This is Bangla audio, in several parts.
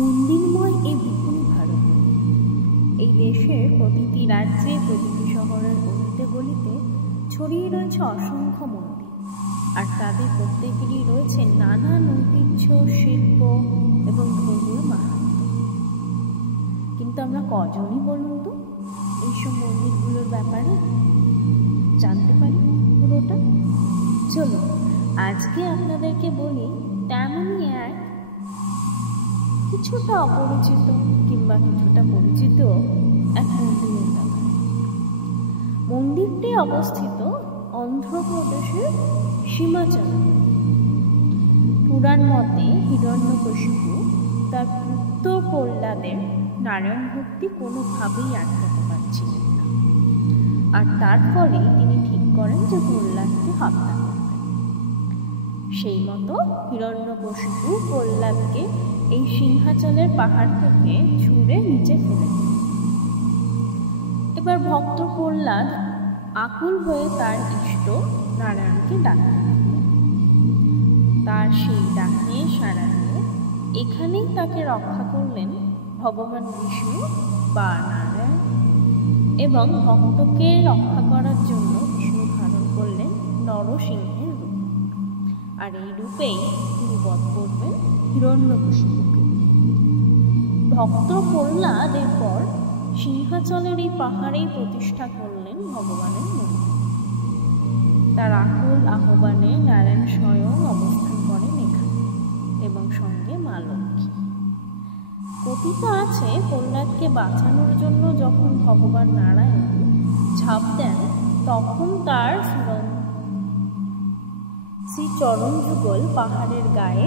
মন্দিরময় এই বিপুল ভারত, এই দেশের প্রতিটি রাজ্যে, প্রতিটি শহরের অলিতে গলিতে ছড়িয়ে রয়েছে অসংখ্য মন্দির, আর তাদের প্রত্যেকেরই রয়েছে নানান ঐতিহ্য, শিল্প এবং ধর্মীয় মাহাত্ম্য। কিন্তু আমরা কজনই বলুন তো এইসব মন্দিরগুলোর ব্যাপারে জানতে পারি পুরোটা? চলো আজকে আপনাদেরকে বলি তেমনই এক কিছুটা অপরিচিত কিংবা কিছুটা পরিচিত এক মন্দিরের ব্যাপারে। মন্দিরটি অবস্থিত অন্ধ্রপ্রদেশের সীমাচলে। পুরাণ মতে হিরণ্যকশিপু তার পুত্র প্রহ্লাদের নারায়ণ ভক্তি কোনোভাবেই আটকাতে পারছিলেন না, আর তার ফলেই তিনি ঠিক করেন যে প্রহ্লাদকে হত্যা করবেন। সেই মতো হিরণ্যকশিপু প্রহ্লাদকে এই সিংহাচলের পাহাড় থেকে ছুঁড়ে নিচে ফেলে দিল। এবার ভক্ত প্রহ্লাদ আকুল হয়ে তার ইষ্ট নারায়ণকে ডাকতে লাগলেন। তার সেই ডাকে সাড়া দিয়ে এখানেই তাকে রক্ষা করলেন ভগবান বিষ্ণু বা নারায়ণ, এবং ভক্তকে রক্ষা করার জন্য বিষ্ণু ধারণ করলেন নরসিংহের রূপ, আর এই রূপেই তিনি বধ করবেন হিরণ্যকশিপুকে। ভক্ত প্রহ্লাদ এরপর সিংহাচলের এই পাহাড়েই প্রতিষ্ঠা করলেন ভগবানের মন্দির। তার আকুল আহ্বানে নারায়ণ স্বয়ং অবস্থান করেন এখানে, এবং সঙ্গে মা লক্ষ্মী। কথিত আছে প্রহ্লাদকে বাঁচানোর জন্য যখন ভগবান নারায়ণ ঝাঁপ দেন, তখন তার চরণ যুগল পাহাড়ের গায়ে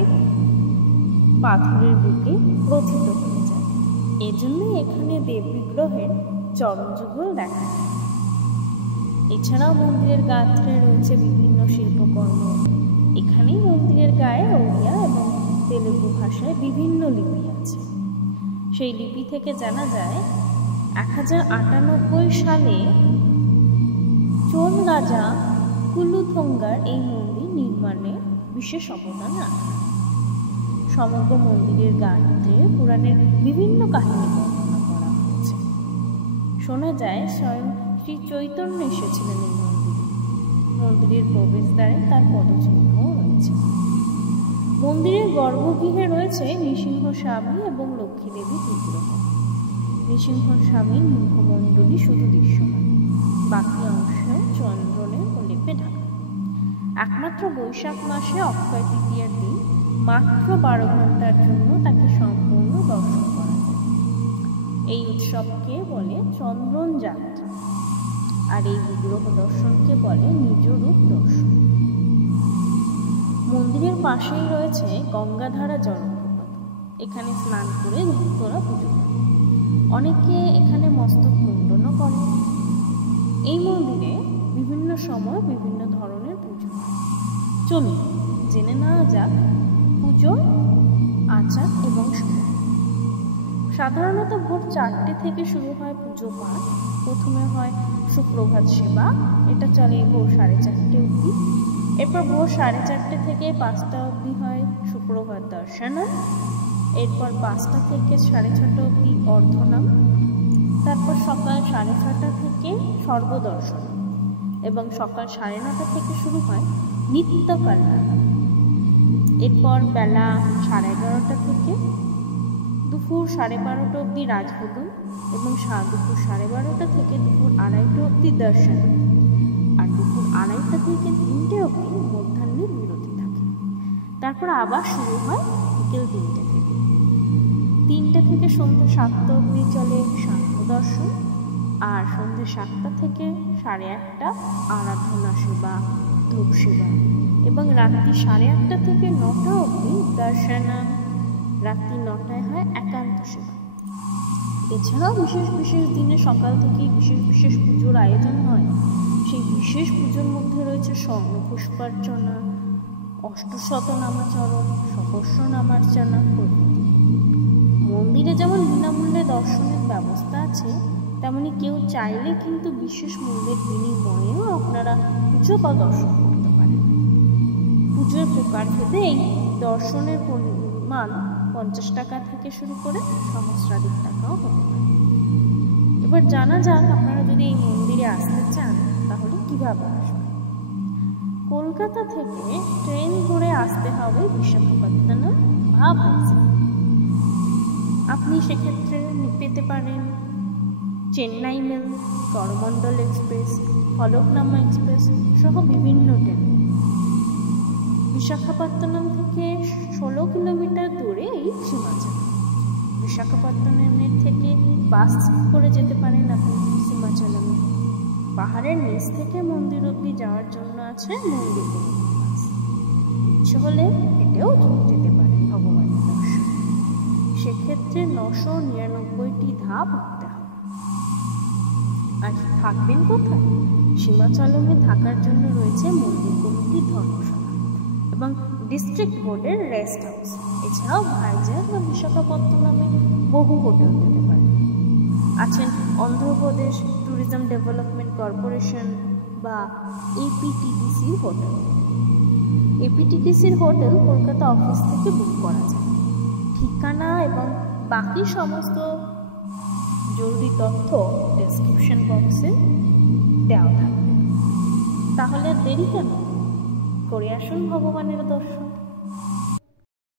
পাথরের বুকে প্রথিত হয়ে যায়। এজন্যই এখানে দেব বিগ্রহের চরণ যুগল দেখা যায়। এছাড়াও মন্দিরের গাত্রে রয়েছে বিভিন্ন শিল্পকর্ম। এখানেই মন্দিরের গায়ে ওড়িয়া এবং তেলুগু ভাষায় বিভিন্ন লিপি আছে। সেই লিপি থেকে জানা যায় 1098 সালে চোল রাজা কুলুথঙ্গার এই মন্দির নির্মাণে বিশেষ অবদান রাখেন। সমগ্র মন্দিরের গাত্রে পুরাণের বিভিন্ন কাহিনী বর্ণনা করা হয়েছে। শোনা যায় স্বয়ং শ্রী চৈতন্য এসেছিলেন এই মন্দিরে। মন্দিরের প্রবেশদ্বারে তার পদচিহ্নও রয়েছে। মন্দিরের গর্ভগৃহে রয়েছে নৃসিংহ স্বামী এবং লক্ষ্মী দেবী বিগ্রহ। নৃসিংহ স্বামীর মুখমণ্ডলী শুধু দৃশ্যমান, বাকি অংশ চন্দ্রনের প্রলেপে ঢাকা। একমাত্র বৈশাখ মাসে অক্ষয় তৃতীয়ার দিন মাত্র 12 ঘন্টার জন্য তাকে সম্পূর্ণ দর্শন করা যায়। এই উৎসবকে বলে চন্দ্রন যাত্রা, আর এই বিগ্রহ দর্শনকে বলে নিজ রূপ দর্শন। মন্দিরের পাশেই রয়েছে গঙ্গাধারা জলপ্রপাত। এখানে স্নান করে ভক্তরা পুজো করে। অনেকে এখানে মস্তক মুন্ডনও করে। এই মন্দিরে বিভিন্ন সময় বিভিন্ন ধরনের পুজো হয়। চলুন জেনে নেওয়া যাক পুজো, আচার এবং সময়। সাধারণত ভোর 4টে থেকে শুরু হয় পুজো পাঠ। প্রথমে হয় সুপ্রভাত সেবা, এটা চলে ভোর 4:30 অবধি। এরপর ভোর 4:30 থেকে 5টা অবধি হয় সুপ্রভাত দর্শনম। এরপর 5টা থেকে 6:30 অবধি অর্ধনাম। তারপর সকাল 6:30 থেকে সর্বদর্শন, এবং সকাল 9:30 থেকে শুরু হয় নিত্য কল্যাণ। এরপর বেলা 11:30 থেকে দুপুর 12:30 অবধি রাজভোগম, এবং দুপুর 12:30 থেকে দুপুর 2:30 অবধি দর্শন, আর দুপুর 2:30 থেকে 3টে অবধি মধ্যাহ্নের বিরতি থাকে। তারপর আবার শুরু হয় বিকেল 3টে থেকে। 3টে থেকে সন্ধ্যে 7টা অবধি চলে সান্ধ্য দর্শন, আর সন্ধ্যে 7টা থেকে 1:30 আরাধনা সেবা, ধূপ সেবা, এবং রাত্রি 8:30 থেকে 9টা অবধি দর্শনাম। রাত্রি 9টায় হয় একান্ত সেবা। এছাড়াও বিশেষ বিশেষ দিনে সকাল থেকেই বিশেষ বিশেষ পুজোর আয়োজন হয়। সেই বিশেষ পুজোর মধ্যে রয়েছে স্বর্ণ পুষ্পার্চনা, অষ্টশত নামাচরণ, সহস্র নামার্চনা প্রভৃতি। মন্দিরে যেমন বিনামূল্যে দর্শনের ব্যবস্থা আছে, তেমনি কেউ চাইলে কিন্তু বিশেষ মূল্যের বিনিময়েও আপনারা পুজো বা দর্শন করতে পারেন। পুজোর প্রকার ভেদে এই দর্শনের পরিমাণ 50 টাকা থেকে শুরু করে সহস্রাধিক টাকাও হতে পারে। এবার জানা যাক আপনারা যদি এই মন্দিরে আসতে চান তাহলে কিভাবে আসবেন। কলকাতা থেকে ট্রেন ধরে আসতে হবে বিশাখাপত্তনম বা ভাইজাগ। আপনি সেক্ষেত্রে পেতে পারেন Chennai mail, Coromandel express, Falaknuma express সহ বিভিন্ন ট্রেন। বিশাখাপত্তনম থেকে 16 কিলোমিটার দূরে এই সীমাচল। বিশাখাপত্তনমের থেকে বাস করে যেতে পারেন আপনি সীমাচলমে। পাহাড়ের নিচ থেকে মন্দির অবধি যাওয়ার জন্য আছে মন্দির বাস। ইচ্ছে হলে এটাও যেতে পারেন ভগবানের দর্শন। সেক্ষেত্রে 999টি ধাপ উঠতে হবে। আর থাকবেন কোথায়? সীমাচলমে থাকার জন্য রয়েছে মন্দির কমিটির ধর্মশালা এবং ডিস্ট্রিক্ট বোর্ডের রেস্ট হাউস। এছাড়াও ভাইজাগ বা বিশাখাপত্তনমে বহু হোটেল পেতে পারেন। আছেন অন্ধ্রপ্রদেশ ট্যুরিজম ডেভেলপমেন্ট কর্পোরেশন বা এপিটিডিসির হোটেল। এপিটিডিসির হোটেল কলকাতা অফিস থেকে বুক করা যায়। ঠিকানা এবং বাকি সমস্ত জরুরি তথ্য ডেসক্রিপশন বক্সে দেওয়া থাকবে। তাহলে দেরি কেন? করে আসুন ভগবানের দর্শন।